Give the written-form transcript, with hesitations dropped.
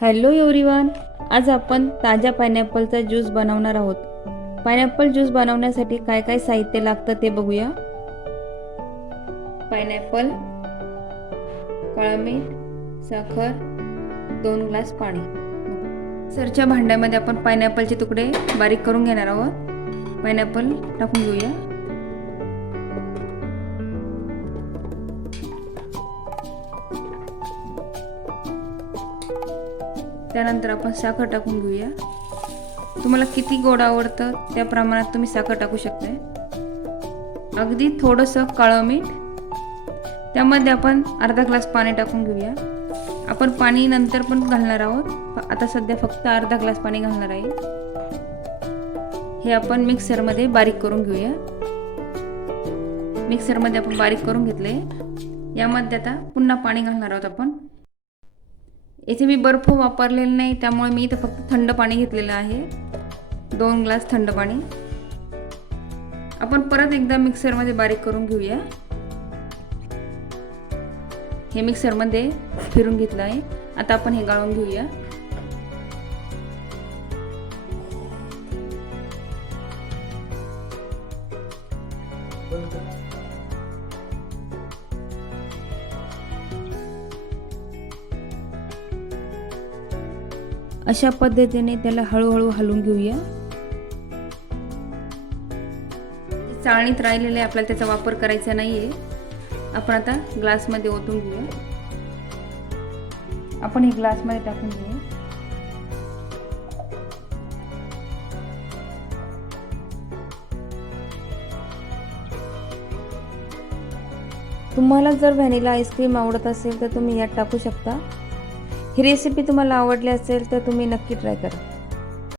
Hello everyone, आज आपण ताज्या पायनॅपलचा ज्यूस बनवणार आहोत. पायनॅपल ज्यूस बनवण्यासाठी काय काय साहित्य लागतं ते बघूया. पायनॅपल, काळं मीठ, साखर, 2 ग्लास पाणी. मिक्सरच्या भांड्यामध्ये आपण पायनॅपलचे तुकडे बारीक करून घेणार आहोत. पायनॅपल टाकून घेऊया. त्यानंतर आपण साखर टाकून घेऊया. तुम्हाला किती गोड आवडतं त्या प्रमाणात तुम्ही साखर टाकू शकता. अगदी थोडंसं काळं मीठ, त्यामध्ये आपण अर्धा ग्लास पाणी टाकून घेऊया. आपण पाणी नंतर पण घालणार आहोत, आता सध्या फक्त अर्धा ग्लास पाणी घालणार आहे. हे आपण मिक्सरमध्ये बारीक करून घेऊया. मिक्सरमध्ये आपण बारीक करून घेतले. यामध्ये आता पुन्हा पाणी घालणार आहोत आपण. इथे मी बर्फ वापरलेला नाही, त्यामुळे मी इथे फक्त थंड पाणी घेतलेलं आहे. 2 ग्लास थंड पाणी. आपण परत एकदा मिक्सरमध्ये बारीक करून घेऊया. हे मिक्सरमध्ये फिरून घेतलं आहे. आता आपण हे गाळून घेऊया. अशा पद्धतीने त्याला हळूहळू हलवून घेऊया. चाळणीत राहिलेले आपल्याला त्याचा वापर करायचा नाहीये. आपण आता ग्लासमध्ये ओतून घेऊया. आपण हे ग्लासमध्ये टाकून घेऊया. तुम्हाला जर व्हॅनिला आईस्क्रीम आवडत असेल तर तुम्ही यात टाकू शकता. ही रेसिपी तुम्हाला आवडली असेल तर तुम्ही नक्की ट्राय करा.